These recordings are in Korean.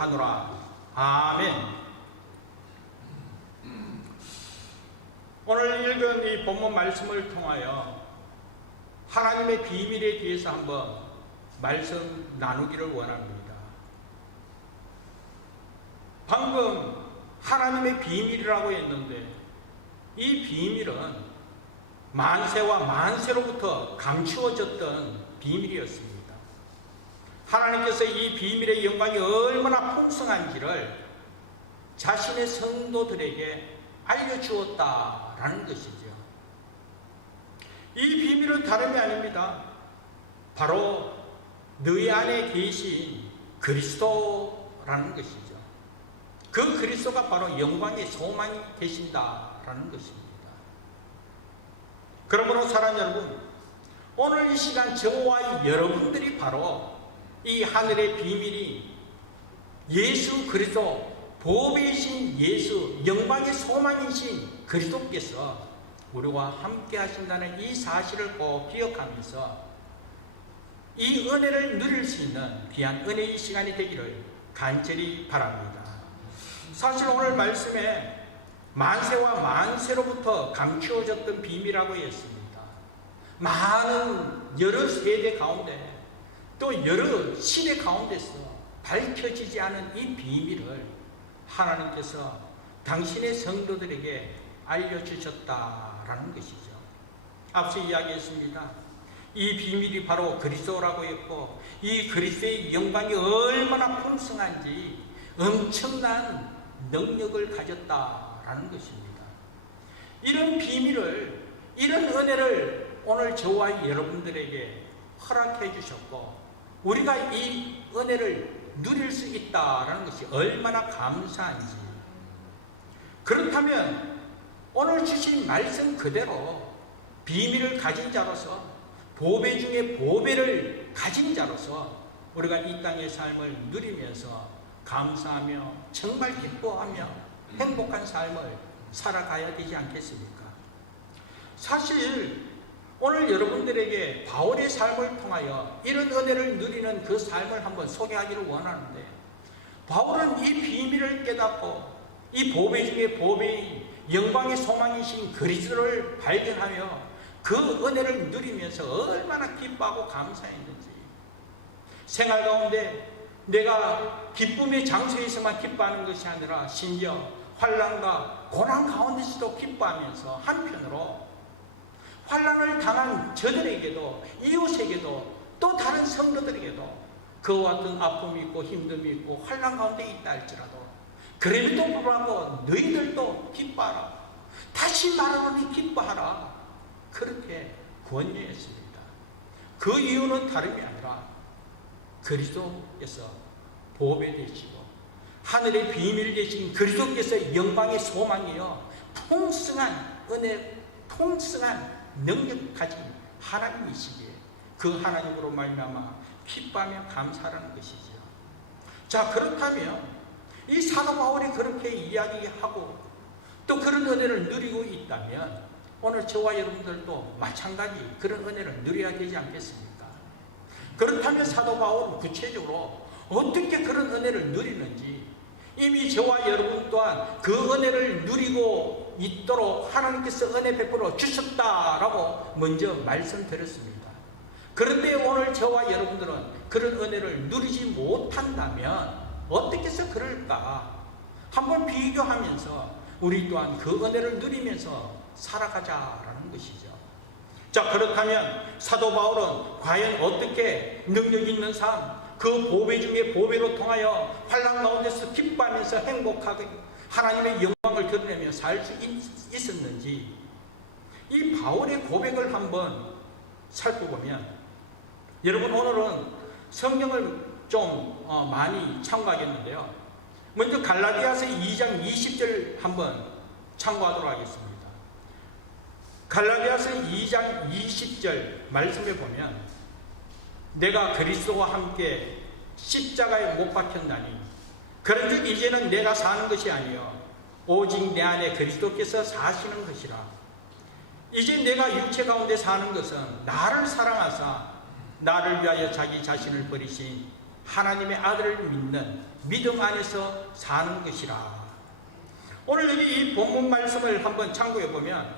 하노라. 아멘. 오늘 읽은 이 본문 말씀을 통하여 하나님의 비밀에 대해서 한번 말씀 나누기를 원합니다. 방금 하나님의 비밀이라고 했는데 이 비밀은 만세와 만세로부터 감추어졌던 비밀이었습니다. 하나님께서 이 비밀의 영광이 얼마나 풍성한지를 자신의 성도들에게 알려주었다라는 것이죠. 이 비밀은 다름이 아닙니다. 바로 너희 안에 계신 그리스도라는 것이죠. 그 그리스도가 바로 영광의 소망이 되신다라는 것입니다. 그러므로 사랑 여러분, 오늘 이 시간 저와 여러분들이 바로 이 하늘의 비밀이 예수 그리스도, 보배이신 예수, 영광의 소망이신 그리스도께서 우리와 함께 하신다는 이 사실을 꼭 기억하면서 이 은혜를 누릴 수 있는 귀한 은혜의 시간이 되기를 간절히 바랍니다. 사실 오늘 말씀에 만세와 만세로부터 감추어졌던 비밀이라고 했습니다. 많은 여러 세대 가운데 또 여러 시대 가운데서 밝혀지지 않은 이 비밀을 하나님께서 당신의 성도들에게 알려주셨다라는 것이죠. 앞서 이야기했습니다. 이 비밀이 바로 그리스도라고 했고 이 그리스도의 영광이 얼마나 풍성한지 엄청난 능력을 가졌다라는 것입니다. 이런 비밀을, 이런 은혜를 오늘 저와 여러분들에게 허락해 주셨고 우리가 이 은혜를 누릴 수 있다라는 것이 얼마나 감사한지. 그렇다면 오늘 주신 말씀 그대로 비밀을 가진 자로서, 보배 중에 보배를 가진 자로서 우리가 이 땅의 삶을 누리면서 감사하며 정말 기뻐하며 행복한 삶을 살아가야 되지 않겠습니까? 사실 오늘 여러분들에게 바울의 삶을 통하여 이런 은혜를 누리는 그 삶을 한번 소개하기를 원하는데, 바울은 이 비밀을 깨닫고 이 보배 중에 보배인 영광의 소망이신 그리스도를 발견하며 그 은혜를 누리면서 얼마나 기뻐하고 감사했는지, 생활 가운데 내가 기쁨의 장소에서만 기뻐하는 것이 아니라 심지어 환난과 고난 가운데서도 기뻐하면서 한편으로 환난을 당한 저들에게도, 이웃에게도, 또 다른 성도들에게도 그와 같은 아픔이 있고 힘듦이 있고 환난 가운데 있다 할지라도 그럼에도 불구하고 너희들도 기뻐하라, 다시 말하노니 기뻐하라, 그렇게 권유했습니다. 그 이유는 다름이 아니라 그리스도께서 보배 되시고 하늘의 비밀 되신 그리스도께서 영광의 소망이요 풍성한 은혜, 풍성한 능력 가진 하나님이시기에 그 하나님으로 말미암아 기뻐하며 감사하는 것이죠. 자, 그렇다면 이 사도 바울이 그렇게 이야기하고 또 그런 은혜를 누리고 있다면 오늘 저와 여러분들도 마찬가지 그런 은혜를 누려야 되지 않겠습니까? 그렇다면 사도 바울은 구체적으로 어떻게 그런 은혜를 누리는지, 이미 저와 여러분 또한 그 은혜를 누리고 있도록 하나님께서 은혜 베풀어 주셨다라고 먼저 말씀드렸습니다. 그런데 오늘 저와 여러분들은 그런 은혜를 누리지 못한다면 어떻게 해서 그럴까? 한번 비교하면서 우리 또한 그 은혜를 누리면서 살아가자라는 것이죠. 자, 그렇다면 사도 바울은 과연 어떻게 능력 있는 삶, 그 보배 중에 보배로 통하여 환난 가운데서 기뻐하면서 행복하게 하나님의 영광을 드러내며 살 수 있었는지, 이 바울의 고백을 한번 살펴보면, 여러분 오늘은 성경을 좀 많이 참고하겠는데요. 먼저 갈라디아서 2장 20절 한번 참고하도록 하겠습니다. 갈라디아서 2장 20절 말씀에 보면, 내가 그리스도와 함께 십자가에 못 박혔나니 그런즉 이제는 내가 사는 것이 아니요 오직 내 안에 그리스도께서 사시는 것이라. 이제 내가 육체 가운데 사는 것은 나를 사랑하사 나를 위하여 자기 자신을 버리신 하나님의 아들을 믿는 믿음 안에서 사는 것이라. 오늘 여기 이 본문 말씀을 한번 참고해 보면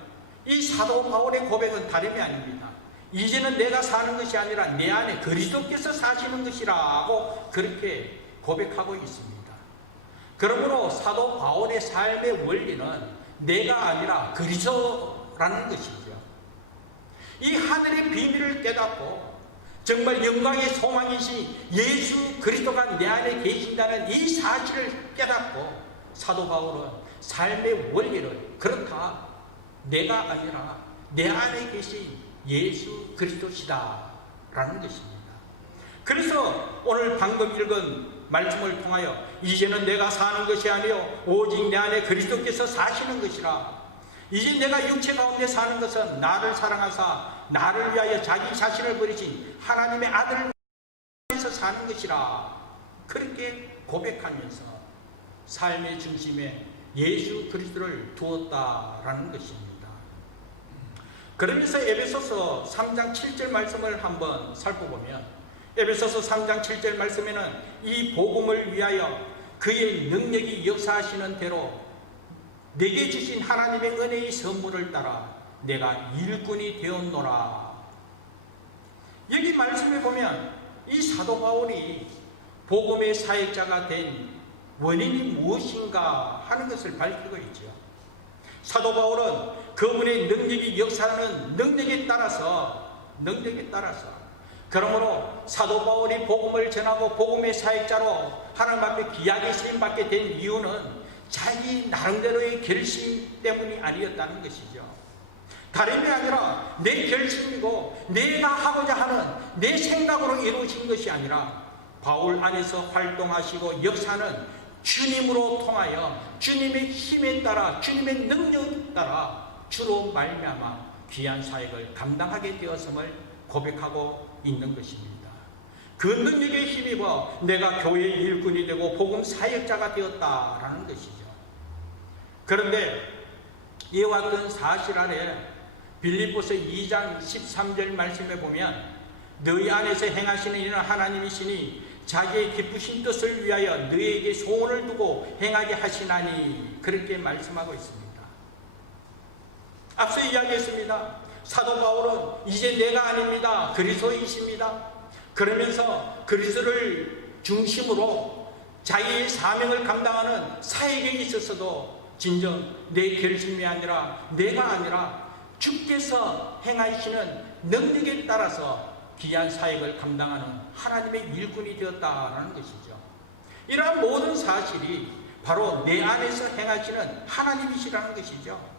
이 사도 바울의 고백은 다름이 아닙니다. 이제는 내가 사는 것이 아니라 내 안에 그리스도께서 사시는 것이라고 그렇게 고백하고 있습니다. 그러므로 사도 바울의 삶의 원리는 내가 아니라 그리스도라는 것이죠. 이 하늘의 비밀을 깨닫고 정말 영광의 소망이신 예수 그리스도가 내 안에 계신다는 이 사실을 깨닫고 사도 바울은 삶의 원리를 그렇다, 내가 아니라 내 안에 계신 예수 그리스도시다 라는 것입니다. 그래서 오늘 방금 읽은 말씀을 통하여 이제는 내가 사는 것이 아니요 오직 내 안에 그리스도께서 사시는 것이라. 이제 내가 육체 가운데 사는 것은 나를 사랑하사 나를 위하여 자기 자신을 버리신 하나님의 아들을 위해서 사는 것이라. 그렇게 고백하면서 삶의 중심에 예수 그리스도를 두었다라는 것입니다. 그러면서 에베소서 3장 7절 말씀을 한번 살펴보면 에베소서 3장 7절 말씀에는 이 복음을 위하여 그의 능력이 역사하시는 대로 내게 주신 하나님의 은혜의 선물을 따라 내가 일꾼이 되었노라. 여기 말씀에 보면 이 사도 바울이 복음의 사역자가 된 원인이 무엇인가 하는 것을 밝히고 있죠. 사도 바울은 그분의 능력이 역사하는 능력에 따라서 그러므로 사도 바울이 복음을 전하고 복음의 사역자로 하나님 앞에 귀하게 쓰임받게 된 이유는 자기 나름대로의 결심 때문이 아니었다는 것이죠. 다름이 아니라 내 결심이고 내가 하고자 하는 내 생각으로 이루어진 것이 아니라 바울 안에서 활동하시고 역사는 주님으로 통하여 주님의 힘에 따라 주님의 능력에 따라 주로 말미암아 귀한 사역을 감당하게 되었음을 고백하고 있는 것입니다. 그 능력에 힘입어 내가 교회의 일꾼이 되고 복음 사역자가 되었다라는 것이죠. 그런데 이와 같은 사실 아래 빌립보서 2장 13절 말씀에 보면 너희 안에서 행하시는 이는 하나님이시니 자기의 기쁘신 뜻을 위하여 너희에게 소원을 두고 행하게 하시나니 그렇게 말씀하고 있습니다. 앞서 이야기했습니다. 사도 바울은 이제 내가 아닙니다. 그리스도이십니다. 그러면서 그리스도를 중심으로 자기의 사명을 감당하는 사역에 있어서도 진정 내 결심이 아니라 내가 아니라 주께서 행하시는 능력에 따라서 귀한 사역을 감당하는 하나님의 일꾼이 되었다라는 것이죠. 이러한 모든 사실이 바로 내 안에서 행하시는 하나님이시라는 것이죠.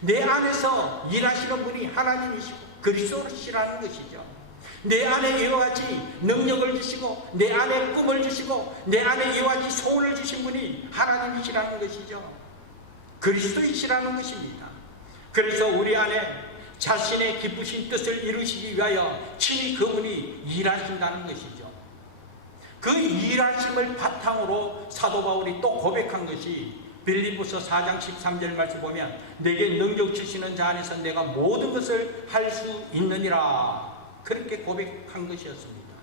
내 안에서 일하시는 분이 하나님이시고 그리스도시라는 것이죠. 내 안에 이와 같이 능력을 주시고 내 안에 꿈을 주시고 내 안에 이와 같이 소원을 주신 분이 하나님이시라는 것이죠. 그리스도이시라는 것입니다. 그래서 우리 안에 자신의 기쁘신 뜻을 이루시기 위하여 친히 그분이 일하신다는 것이죠. 그 일하심을 바탕으로 사도 바울이 또 고백한 것이 빌립보서 4장 13절 말씀 보면 내게 능력 주시는 자 안에서 내가 모든 것을 할 수 있느니라 그렇게 고백한 것이었습니다.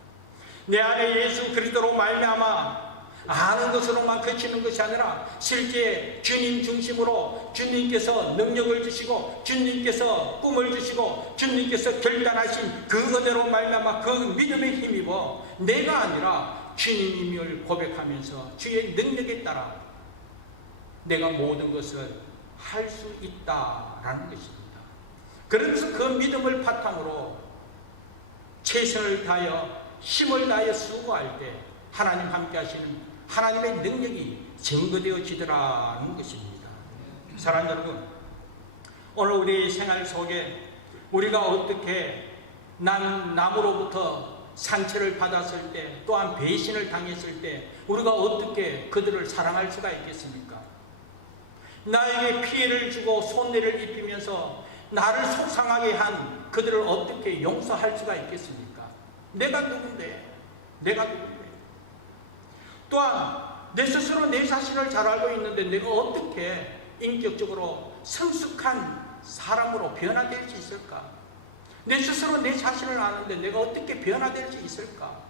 내 안에 예수 그리스도로 말미암아 아는 것으로만 그치는 것이 아니라 실제 주님 중심으로 주님께서 능력을 주시고 주님께서 꿈을 주시고 주님께서 결단하신 그 은혜로 말미암아 그 믿음에 힘입어 내가 아니라 주님임을 고백하면서 주의 능력에 따라 내가 모든 것을 할 수 있다라는 것입니다. 그러면서 그 믿음을 바탕으로 최선을 다하여 힘을 다하여 수고할 때 하나님 함께 하시는 하나님의 능력이 증거되어지더라는 것입니다. 사랑하는 여러분, 오늘 우리 생활 속에 우리가 어떻게 남으로부터 상처를 받았을 때 또한 배신을 당했을 때 우리가 어떻게 그들을 사랑할 수가 있겠습니까? 나에게 피해를 주고 손해를 입히면서 나를 속상하게 한 그들을 어떻게 용서할 수가 있겠습니까? 내가 누군데? 또한 내 스스로 내 자신을 잘 알고 있는데 내가 어떻게 인격적으로 성숙한 사람으로 변화될 수 있을까? 내 스스로 내 자신을 아는데 내가 어떻게 변화될 수 있을까?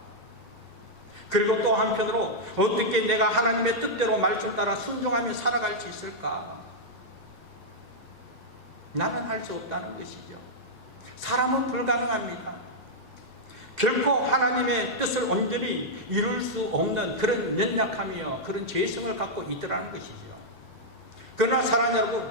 그리고 또 한편으로 어떻게 내가 하나님의 뜻대로 말씀 따라 순종하며 살아갈 수 있을까? 나는 할 수 없다는 것이죠. 사람은 불가능합니다. 결코 하나님의 뜻을 온전히 이룰 수 없는 그런 연약함이요, 그런 죄성을 갖고 있더라는 것이죠. 그러나 사랑하는 여러분,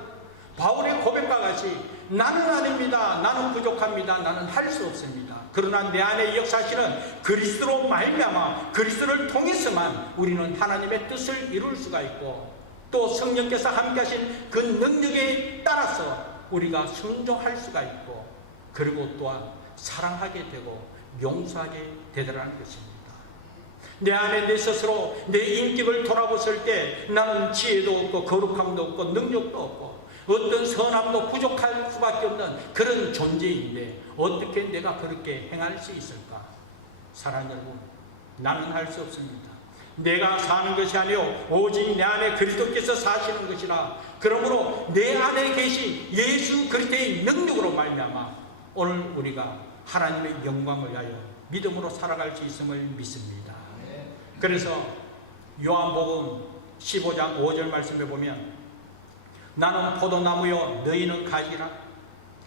바울의 고백과 같이 나는 아닙니다, 나는 부족합니다, 나는 할 수 없습니다. 그러나 내 안에 역사하시는 그리스도로 말미암아 그리스도를 통해서만 우리는 하나님의 뜻을 이룰 수가 있고, 또 성령께서 함께 하신 그 능력에 따라서 우리가 순종할 수가 있고, 그리고 또한 사랑하게 되고 용서하게 되더라는 것입니다. 내 안에 내 스스로 내 인격을 돌아봤을 때 나는 지혜도 없고 거룩함도 없고 능력도 없고 어떤 선함도 부족할 수밖에 없는 그런 존재인데 어떻게 내가 그렇게 행할 수 있을까? 사랑하는 여러분, 나는 할 수 없습니다. 내가 사는 것이 아니요 오직 내 안에 그리스도께서 사시는 것이라. 그러므로 내 안에 계신 예수 그리스도의 능력으로 말미암아 오늘 우리가 하나님의 영광을 위하여 믿음으로 살아갈 수 있음을 믿습니다. 그래서 요한복음 15장 5절 말씀에 보면 나는 포도나무요 너희는 가지라.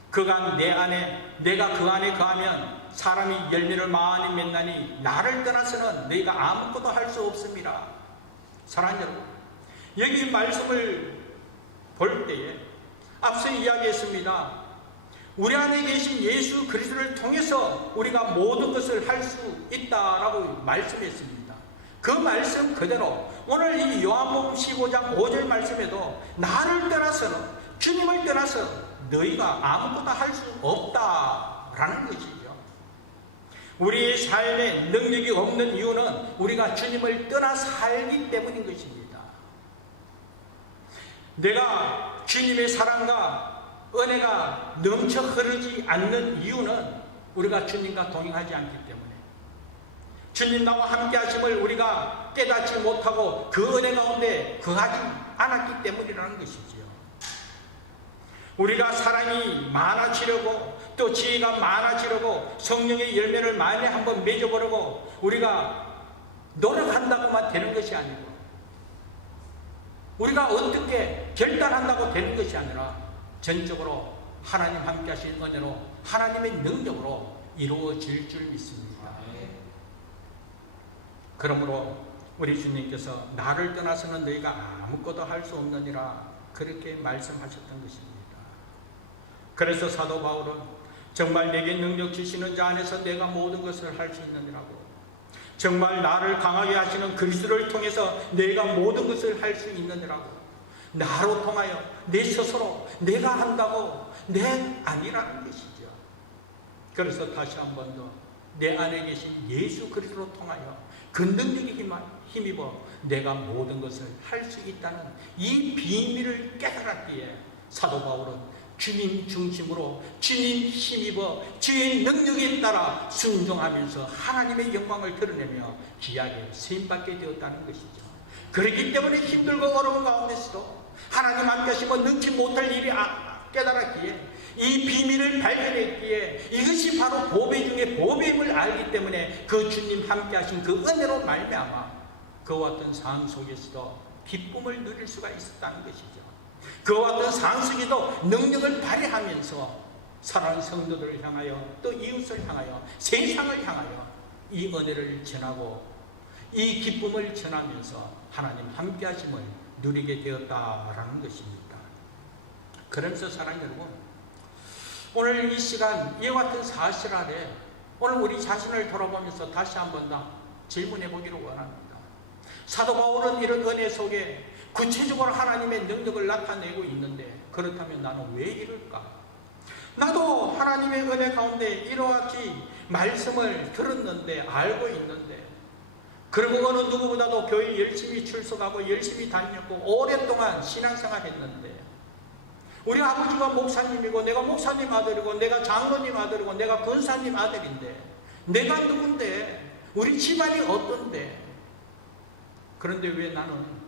그가 내 안에 내가 그 안에 거하면 사람이 열매를 많이 맺나니 나를 떠나서는 너희가 아무것도 할 수 없습니다. 사랑하는 여러분, 여기 말씀을 볼 때에 앞서 이야기했습니다. 우리 안에 계신 예수 그리스도를 통해서 우리가 모든 것을 할 수 있다라고 말씀했습니다. 그 말씀 그대로 오늘 이 요한복음 15장 5절 말씀에도 나를 떠나서는, 주님을 떠나서 너희가 아무것도 할 수 없다라는 것이죠. 우리의 삶에 능력이 없는 이유는 우리가 주님을 떠나 살기 때문인 것입니다. 내가 주님의 사랑과 은혜가 넘쳐 흐르지 않는 이유는 우리가 주님과 동행하지 않기 때문에, 주님 나와 함께 하심을 우리가 깨닫지 못하고 그 은혜 가운데 거하지 않았기 때문이라는 것이지요. 우리가 사랑이 많아지려고 또 지혜가 많아지려고 성령의 열매를 많이 한번 맺어보려고 우리가 노력한다고만 되는 것이 아니고, 우리가 어떻게 결단한다고 되는 것이 아니라 전적으로 하나님 함께 하신 은혜로 하나님의 능력으로 이루어질 줄 믿습니다. 그러므로 우리 주님께서 나를 떠나서는 너희가 아무것도 할 수 없느니라 그렇게 말씀하셨던 것입니다. 그래서 사도 바울은 정말 내게 능력 주시는 자 안에서 내가 모든 것을 할 수 있느니라고, 정말 나를 강하게 하시는 그리스도를 통해서 내가 모든 것을 할 수 있느니라고, 나로 통하여 내 스스로 내가 한다고 내 아니라는 것이죠. 그래서 다시 한 번 더 내 안에 계신 예수 그리스도로 통하여 그 능력에 힘입어 내가 모든 것을 할 수 있다는 이 비밀을 깨달았기에 사도 바울은 주님 중심으로 주님 힘입어 주의 능력에 따라 순종하면서 하나님의 영광을 드러내며 귀하게 쓰임받게 되었다는 것이죠. 그렇기 때문에 힘들고 어려운 가운데서도 하나님 함께 하시고 능치 못할 일이 깨달았기에, 이 비밀을 발견했기에, 이것이 바로 보배 중에 보배임을 알기 때문에 그 주님 함께 하신 그 은혜로 말미암아 그와 같은 상황 속에서도 기쁨을 누릴 수가 있었다는 것이죠. 그와 같은 상황 속에도 능력을 발휘하면서 사랑하는 성도들을 향하여 또 이웃을 향하여 세상을 향하여 이 은혜를 전하고 이 기쁨을 전하면서 하나님 함께 하심을 누리게 되었다라는 것입니다. 그러면서 사랑하는 여러분, 오늘 이 시간 이와 같은 사실 아래 오늘 우리 자신을 돌아보면서 다시 한 번 더 질문해 보기를 원합니다. 사도 바울은 이런 은혜 속에 구체적으로 하나님의 능력을 나타내고 있는데, 그렇다면 나는 왜 이럴까? 나도 하나님의 은혜 가운데 이러하지 말씀을 들었는데, 알고 있는데, 그리고 어느 누구보다도 교회 열심히 출석하고 열심히 다녔고 오랫동안 신앙생활 했는데, 우리 아버지가 목사님이고 내가 목사님 아들이고 내가 장로님 아들이고 내가 권사님 아들인데 내가 누군데, 우리 집안이 어떤데, 그런데 왜 나는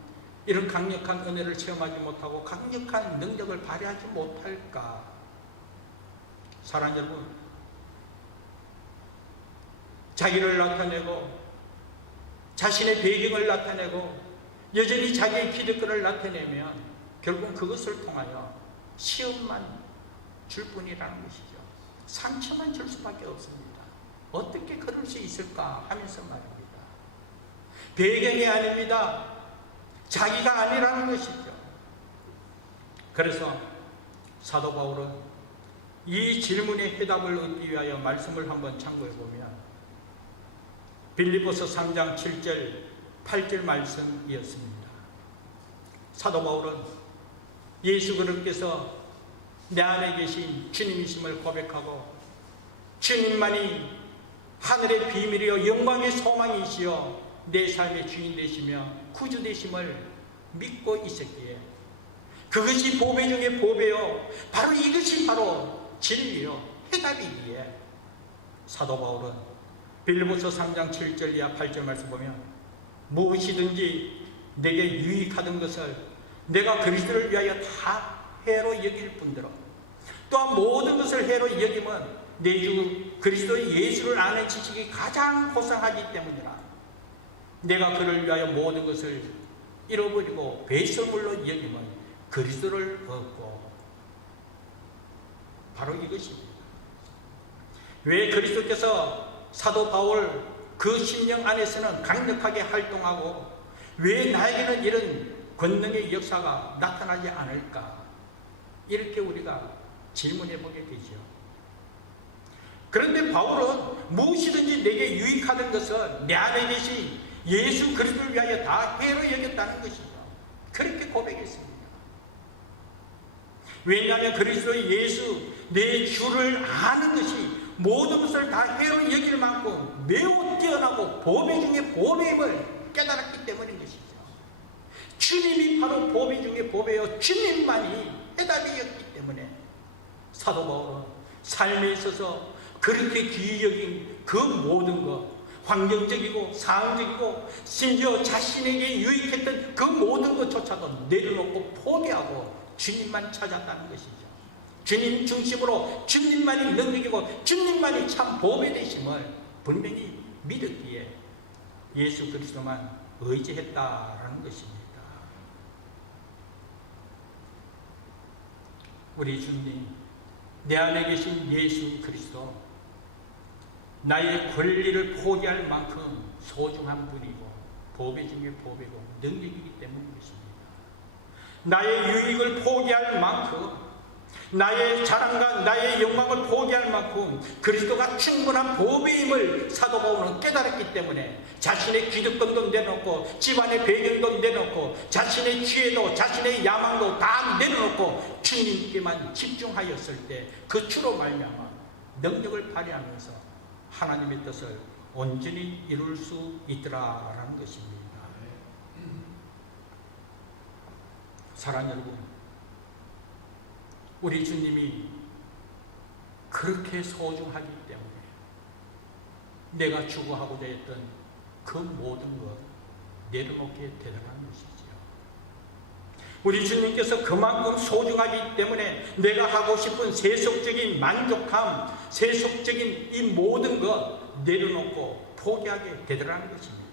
이런 강력한 은혜를 체험하지 못하고 강력한 능력을 발휘하지 못할까? 사랑하는 여러분, 자기를 나타내고 자신의 배경을 나타내고 여전히 자기의 기득권을 나타내면 결국 그것을 통하여 시험만 줄 뿐이라는 것이죠. 상처만 줄 수밖에 없습니다. 어떻게 그럴 수 있을까 하면서 말입니다. 배경이 아닙니다. 자기가 아니라는 것이죠. 그래서 사도 바울은 이 질문의 해답을 얻기 위하여 말씀을 한번 참고해 보면 빌립보서 3장 7절 8절 말씀이었습니다. 사도 바울은 예수 그리스도께서 내 안에 계신 주님이심을 고백하고 주님만이 하늘의 비밀이요 영광의 소망이시여 내 삶의 주인 되시며 구주 되심을 믿고 있었기에 그것이 보배 중에 보배요 바로 이것이 바로 진리요 해답이기에 사도 바울은 빌립보서 3장 7절 이하 8절 말씀 보면 무엇이든지 내게 유익하던 것을 내가 그리스도를 위하여 다 해로 여길 뿐더러 또한 모든 것을 해로 여기면 내 주 그리스도 예수를 아는 지식이 가장 고상하기 때문이라. 내가 그를 위하여 모든 것을 잃어버리고 배설물로 여기면 그리스도를 얻고 바로 이것입니다. 왜 그리스도께서 사도 바울 그 심령 안에서는 강력하게 활동하고 왜 나에게는 이런 권능의 역사가 나타나지 않을까? 이렇게 우리가 질문해 보게 되죠. 그런데 바울은 무엇이든지 내게 유익하던 것은 내 안에 계신 예수 그리스도를 위하여 다 해로 여겼다는 것이죠. 그렇게 고백했습니다. 왜냐하면 그리스도 예수 내 주를 아는 것이 모든 것을 다 해로 여길 만큼 매우 뛰어나고 보배 중에 보배임을 깨달았기 때문인 것이죠. 주님이 바로 보배 중에 보배요 주님만이 해답이었기 때문에 사도 바울은 삶에 있어서 그렇게 귀히 여긴 그 모든 것 환경적이고 상황적이고 심지어 자신에게 유익했던 그 모든 것조차도 내려놓고 포기하고 주님만 찾았다는 것이죠. 주님 중심으로 주님만이 능력이고 주님만이 참 보배 되심을 분명히 믿었기에 예수 그리스도만 의지했다라는 것입니다. 우리 주님, 내 안에 계신 예수 그리스도 나의 권리를 포기할 만큼 소중한 분이고 보배 중에 보배고 능력이기 때문인 것입니다. 나의 유익을 포기할 만큼 나의 자랑과 나의 영광을 포기할 만큼 그리스도가 충분한 보배임을 사도 바울은 깨달았기 때문에 자신의 기득권도 내놓고 집안의 배경도 내놓고 자신의 지혜도 자신의 야망도 다 내려놓고 주님께만 집중하였을 때 그 주로 말미암아 능력을 발휘하면서 하나님의 뜻을 온전히 이룰 수 있더라라는 것입니다. 사랑하는 여러분, 우리 주님이 그렇게 소중하기 때문에 내가 추구하고자 했던 그 모든 것 내려놓게 되더라는 것이지요. 우리 주님께서 그만큼 소중하기 때문에 내가 하고 싶은 세속적인 만족함, 세속적인 이 모든 것 내려놓고 포기하게 되더라는 것입니다.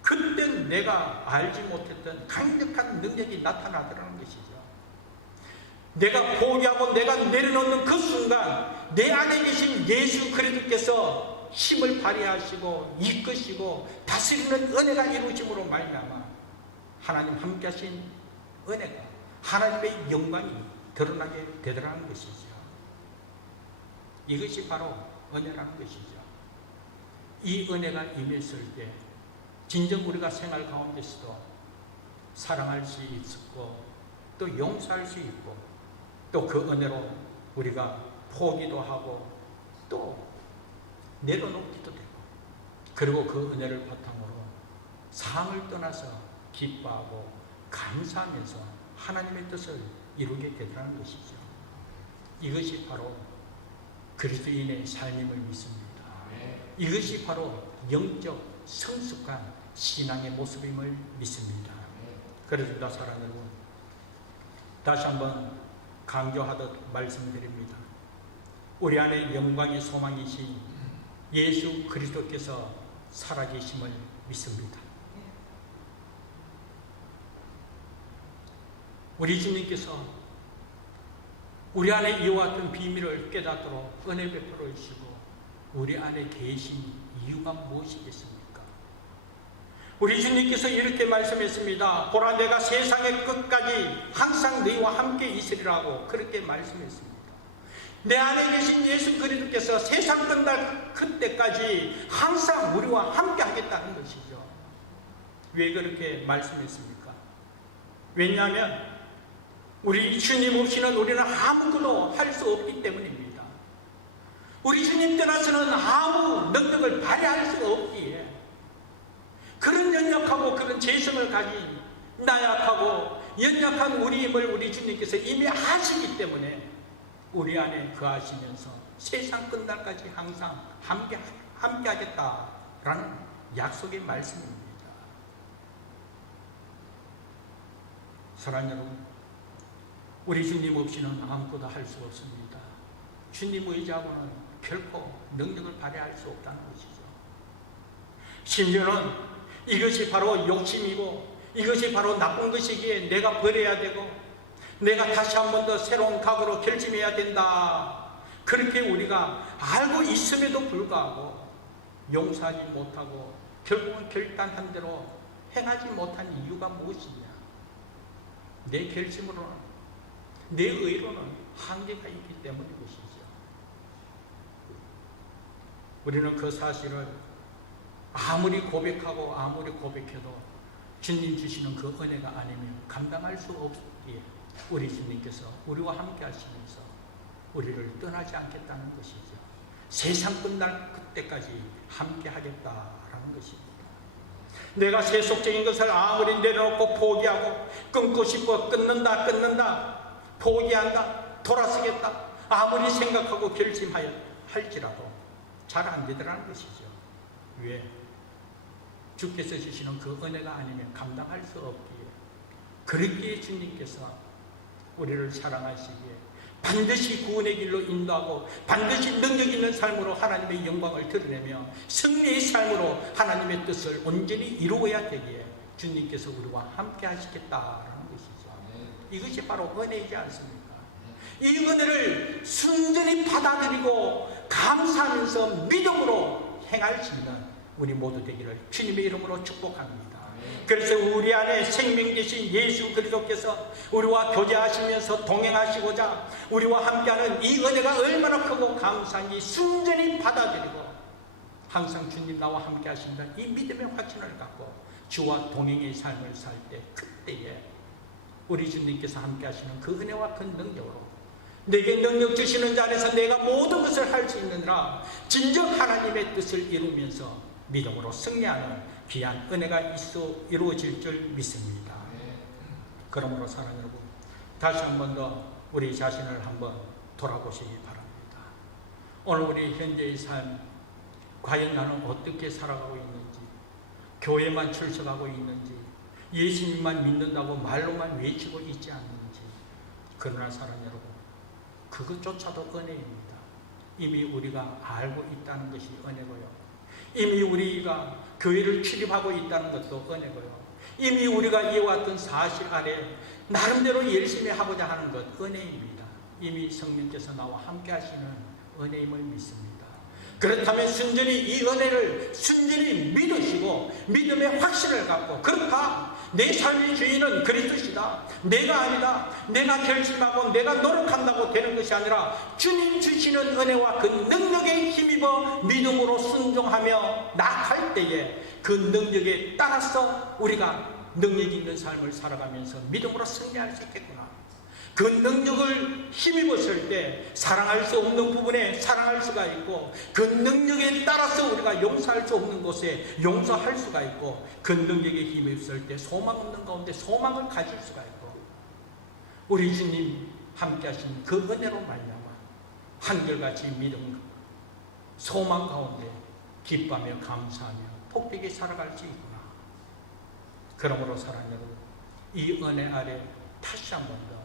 그때 내가 알지 못했던 강력한 능력이 나타나더라는 것이죠. 내가 포기하고 내가 내려놓는 그 순간 내 안에 계신 예수 그리스도께서 힘을 발휘하시고 이끄시고 다스리는 은혜가 이루어짐으로 말미암아 하나님 함께 하신 은혜가 하나님의 영광이 드러나게 되더라는 것이죠. 이것이 바로 은혜라는 것이죠. 이 은혜가 임했을 때 진정 우리가 생활 가운데서도 사랑할 수 있고 또 용서할 수 있고 또 그 은혜로 우리가 포기도 하고 또 내려놓기도 되고 그리고 그 은혜를 바탕으로 상을 떠나서 기뻐하고 감사하면서 하나님의 뜻을 이루게 되더라는 것이죠. 이것이 바로 그리스도인의 삶임을 믿습니다. 이것이 바로 영적 성숙한 신앙의 모습임을 믿습니다. 그래서 사랑하는 여러분, 다시 한번 강조하듯 말씀드립니다. 우리 안에 영광의 소망이신 예수 그리스도께서 살아계심을 믿습니다. 우리 주님께서 우리 안에 이와 같은 비밀을 깨닫도록 은혜 베풀어 주시고 우리 안에 계신 이유가 무엇이겠습니까? 우리 주님께서 이렇게 말씀했습니다. 보라, 내가 세상의 끝까지 항상 너희와 함께 있으리라고 그렇게 말씀했습니다. 내 안에 계신 예수 그리스도께서 세상 끝날 그때까지 항상 우리와 함께 하겠다는 것이죠. 왜 그렇게 말씀했습니까? 왜냐하면 우리 주님 없이는 우리는 아무것도 할 수 없기 때문입니다. 우리 주님 떠나서는 아무 능력을 발휘할 수 없기에 그런 연약하고 그런 재성을 가진 나약하고 연약한 우리임을 우리 주님께서 이미 아시기 때문에 우리 안에 거하시면서 세상 끝날까지 항상 함께 하겠다라는 약속의 말씀입니다. 사랑하는 여러분, 우리 주님 없이는 아무것도 할 수 없습니다. 주님 의지하고는 결코 능력을 발휘할 수 없다는 것이죠. 심지어는 이것이 바로 욕심이고 이것이 바로 나쁜 것이기에 내가 버려야 되고 내가 다시 한 번 더 새로운 각오로 결심해야 된다. 그렇게 우리가 알고 있음에도 불구하고 용서하지 못하고 결국은 결단한 대로 행하지 못한 이유가 무엇이냐? 내 결심으로는, 내 의로는 한계가 있기 때문인 것이죠. 우리는 그 사실을 아무리 고백하고 아무리 고백해도 주님 주시는 그 은혜가 아니면 감당할 수 없기에 우리 주님께서 우리와 함께 하시면서 우리를 떠나지 않겠다는 것이죠. 세상 끝날 그때까지 함께 하겠다라는 것입니다. 내가 세속적인 것을 아무리 내려놓고 포기하고 끊고 싶고 끊는다 포기한다 돌아서겠다 아무리 생각하고 결심하여 할지라도 잘 안 되더라는 것이죠. 왜? 주께서 주시는 그 은혜가 아니면 감당할 수 없기에 그렇기에 주님께서 우리를 사랑하시기에 반드시 구원의 길로 인도하고 반드시 능력 있는 삶으로 하나님의 영광을 드러내며 승리의 삶으로 하나님의 뜻을 온전히 이루어야 되기에 주님께서 우리와 함께 하시겠다라는 것이죠. 이것이 바로 은혜이지 않습니까? 이 은혜를 순전히 받아들이고 감사하면서 믿음으로 행할 수 있는 우리 모두 되기를 주님의 이름으로 축복합니다. 그래서 우리 안에 생명 되신 예수 그리스도께서 우리와 교제하시면서 동행하시고자 우리와 함께하는 이 은혜가 얼마나 크고 감사한지 순전히 받아들이고 항상 주님 나와 함께 하신다 이 믿음의 확신을 갖고 주와 동행의 삶을 살 때 그때에 우리 주님께서 함께 하시는 그 은혜와 그 능력으로 내게 능력 주시는 자리에서 내가 모든 것을 할 수 있느니라 진정 하나님의 뜻을 이루면서 믿음으로 승리하는 귀한 은혜가 이루어질 줄 믿습니다. 그러므로 사랑하는 여러분, 다시 한 번 더 우리 자신을 한번 돌아보시기 바랍니다. 오늘 우리 현재의 삶, 과연 나는 어떻게 살아가고 있는지, 교회만 출석하고 있는지, 예수님만 믿는다고 말로만 외치고 있지 않는지. 그러나 사랑하는 여러분, 그것조차도 은혜입니다. 이미 우리가 알고 있다는 것이 은혜고요. 이미 우리가 교회를 출입하고 있다는 것도 은혜고요. 이미 우리가 이와 같은 사실 아래 나름대로 열심히 하고자 하는 것 은혜입니다. 이미 성령께서 나와 함께 하시는 은혜임을 믿습니다. 그렇다면 순전히 이 은혜를 순전히 믿으시고 믿음의 확신을 갖고 그렇다. 내 삶의 주인은 그리스도시다. 내가 아니다. 내가 결심하고 내가 노력한다고 되는 것이 아니라 주님 주시는 은혜와 그 능력에 힘입어 믿음으로 순종하며 나아갈 때에 그 능력에 따라서 우리가 능력 있는 삶을 살아가면서 믿음으로 승리할 수 있겠구나. 그 능력을 힘입었을 때 사랑할 수 없는 부분에 사랑할 수가 있고 그 능력에 따라서 우리가 용서할 수 없는 곳에 용서할 수가 있고 그 능력에 힘입었을 때 소망 없는 가운데 소망을 가질 수가 있고 우리 주님 함께 하신 그 은혜로 말미암아 한결같이 믿음 소망 가운데 기뻐하며 감사하며 복되게 살아갈 수 있구나. 그러므로 사랑하는 여러분, 이 은혜 아래 다시 한 번 더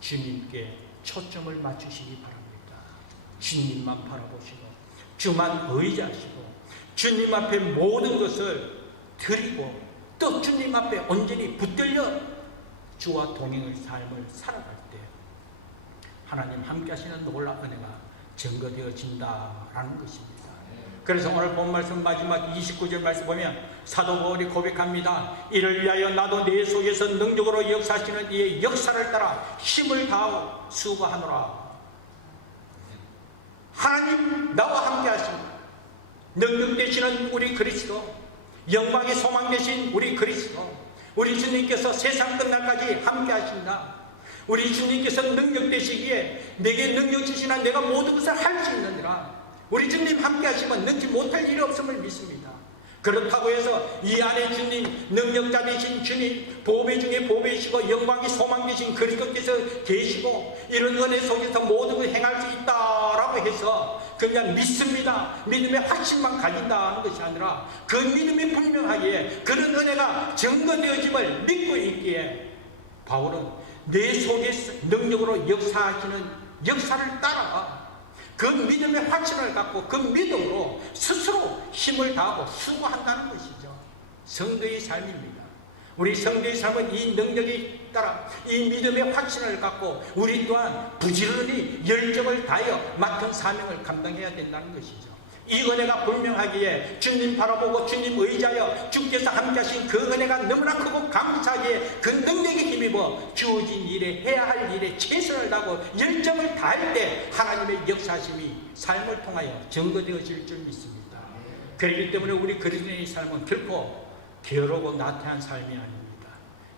주님께 초점을 맞추시기 바랍니다. 주님만 바라보시고 주만 의지하시고 주님 앞에 모든 것을 드리고 또 주님 앞에 온전히 붙들려 주와 동행의 삶을 살아갈 때 하나님 함께 하시는 놀라운 은혜가 증거되어진다라는 것입니다. 그래서 오늘 본 말씀 마지막 29절 말씀 보면 사도 바울이 고백합니다. 이를 위하여 나도 내 속에서 능력으로 역사하시는 이의 역사를 따라 힘을 다하고 수고하노라. 하나님 나와 함께 하십니다. 능력 되시는 우리 그리스도, 영광의 소망 되신 우리 그리스도, 우리 주님께서 세상 끝날까지 함께 하신다. 우리 주님께서 능력 되시기에 내게 능력 주시나 내가 모든 것을 할 수 있느니라. 우리 주님 함께 하시면 능지 못할 일이 없음을 믿습니다. 그렇다고 해서 이 안에 주님, 능력자 되신 주님, 보배 중에 보배이시고 영광의 소망 되신 그리스도께서 계시고 이런 은혜 속에서 모든 것을 행할 수 있다라고 해서 그냥 믿습니다, 믿음의 확신만 가진다는 것이 아니라 그 믿음이 분명하기에 그런 은혜가 증거되어짐을 믿고 있기에 바울은 내 속에 능력으로 역사하시는 역사를 따라 그 믿음의 확신을 갖고 그 믿음으로 스스로 힘을 다하고 수고한다는 것이죠. 성도의 삶입니다. 우리 성도의 삶은 이 능력에 따라 이 믿음의 확신을 갖고 우리 또한 부지런히 열정을 다하여 맡은 사명을 감당해야 된다는 것이죠. 이 은혜가 분명하기에 주님 바라보고 주님 의지하여 주께서 함께 하신 그 은혜가 너무나 크고 감사하기에 그 능력에 힘입어 주어진 일에 해야 할 일에 최선을 다하고 열정을 다할 때 하나님의 역사심이 삶을 통하여 증거되어질 줄 믿습니다. 그렇기 때문에 우리 그리스도인의 삶은 결코 게으르고 나태한 삶이 아닙니다.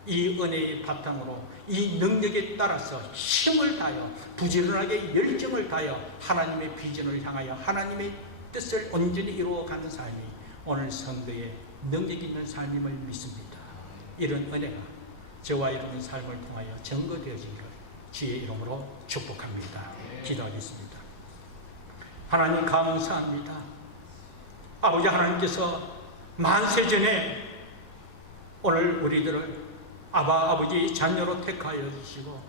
이 은혜의 바탕으로 이 능력에 따라서 힘을 다하여 부지런하게 열정을 다하여 하나님의 비전을 향하여 하나님의 뜻을 온전히 이루어가는 삶이 오늘 성도의 능력 있는 삶임을 믿습니다. 이런 은혜가 저와 여러분의 삶을 통하여 증거되어지기를 주의 이름으로 축복합니다. 기도하겠습니다. 하나님 감사합니다. 아버지 하나님께서 만세전에 오늘 우리들을 아버지 자녀로 택하여 주시고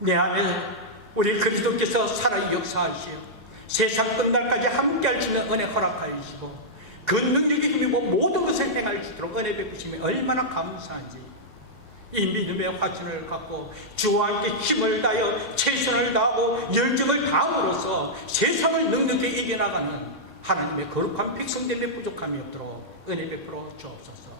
내 안에 우리 그리스도께서 살아 역사하시어 세상 끝날까지 함께 할 수 있는 은혜 허락하여 주시고 그 능력의 힘이고 모든 것을 행할 수 있도록 은혜 베푸심이 얼마나 감사한지 이 믿음의 확신을 갖고 주와 함께 힘을 다하여 최선을 다하고 열정을 다함으로써 세상을 능력에 이겨나가는 하나님의 거룩한 백성됨에 부족함이 없도록 은혜 베풀어 주옵소서.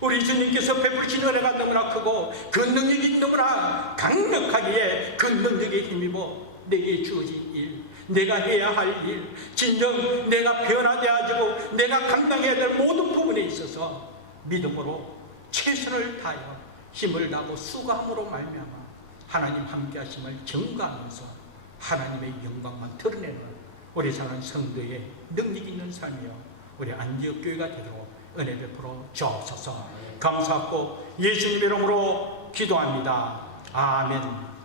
우리 주님께서 베푸신 은혜가 너무나 크고 그 능력이 너무나 강력하기에 그 능력에 힘입어 내게 주어진 일, 내가 해야 할 일, 진정 내가 변화되어지고 내가 감당해야 될 모든 부분에 있어서 믿음으로 최선을 다하여 힘을 다하고 수고함으로 말미암아 하나님 함께 하심을 증거하면서 하나님의 영광만 드러내는 우리 사랑하는 성도의 능력 있는 삶이요 우리 안디옥 교회가 되도록 은혜 베풀어 주옵소서. 감사하고 예수님 이름으로 기도합니다. 아멘.